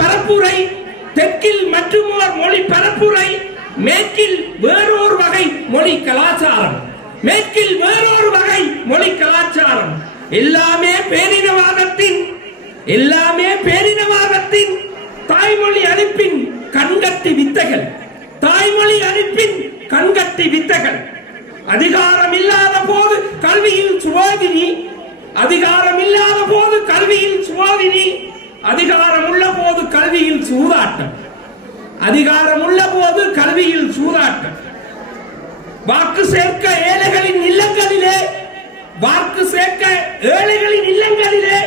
பரப்புரை, தெற்கில் மற்றுமோர் மொழி பரப்புரை, மேற்கில் வேறொரு வகை மொழி கலாச்சாரம், மேற்கில் வேறொரு வகை மொழி கலாச்சாரம், எல்லாமே பேரினவாதத்தின் தாய்மொழி அழிப்பின் கண்கட்டி வித்தைகள், தாய்மொழி அழிப்பின் கண்கட்டி வித்தைகள். அதிகாரம் இல்லாத போது கல்வியில் சுவாதினி, அதிகாரம் இல்லாத போது கல்வியில் சுவாதினி, அதிகாரம் உள்ள போது கல்வியில் சூதாட்டம், அதிகாரம் உள்ள போது கல்வியில் சூதாட்டம். வாக்கு சேர்க்க ஏழைகளின் இல்லங்களிலே, வாக்கு சேர்க்க ஏழைகளின் இல்லங்களிலே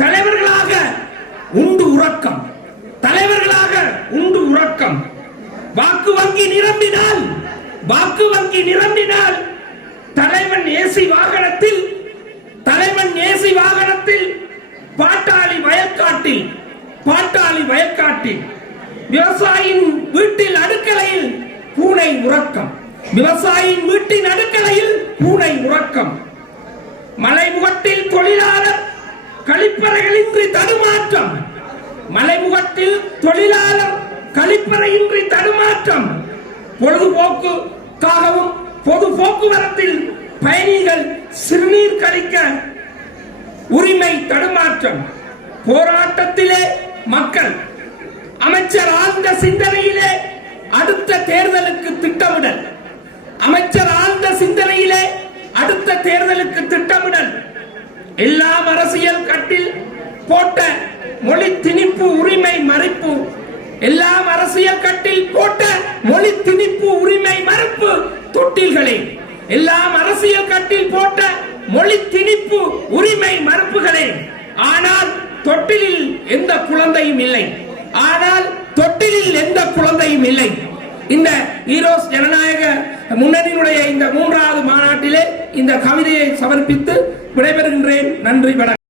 தலைவர்களாக உண்டு உறக்கம், தலைவர்களாக உண்டு உறக்கம். வாக்கு வங்கி நிரம்பினால், வாக்கு வங்கி நிரம்பினால் தலைவன் ஏசி வாகனத்தில், தலைவன் ஏசி வாகனத்தில், பாட்டாளி வயற்காட்டில், பாட்டாளி வயற்காட்டில், விவசாயியின் வீட்டில் அடுக்கலையில் பூனை உறக்கம், விவசாயியின் வீட்டின் அடுக்கலையில் பூனை உறக்கம். மலைமுகட்டில் தொழிலாளர் கழிப்பறைகளின்றி தடுமாற்றம், மலைமுகட்டில் தொழிலாளர் கழிப்பறையின்றி தடுமாற்றம். பொழுதுபோக்குக்காகவும் பொது போக்குவரத்தில் பயணிகள் சிறுநீர் கழிக்க உரிமை தடுமாற்றம். போராட்டத்திலே மக்கள், அமைச்சர் ஆழ்ந்த சிந்தனையிலே அடுத்த தேர்தலுக்கு திட்டமிடல், அமைச்சர் ஆழ்ந்த சிந்தனையிலே அடுத்த தேர்தலுக்கு திட்டமிடல். எல்லாம் அரசியல் கட்டில் போட்ட மொழி திணிப்பு உரிமை மறுப்பு, எல்லாம் அரசியல் கட்டில் போட்ட மொழி திணிப்பு உரிமை மறுப்பு தொட்டில்களே, எல்லாம் அரசியல் கட்டில் போட்ட மொழி திணிப்பு உரிமை மறுப்புகளே. ஆனால் தொட்டிலில் எந்த குழந்தையும் இல்லை, ஆனால் தொட்டிலில் எந்த குழந்தையும் இல்லை. இந்த ஈரோஸ் ஜனநாயக முன்னணியினுடைய இந்த 3வது மாநாட்டிலே இந்த கவிதையை சமர்ப்பித்து விடைபெறுகின்றேன். நன்றி, வணக்கம்.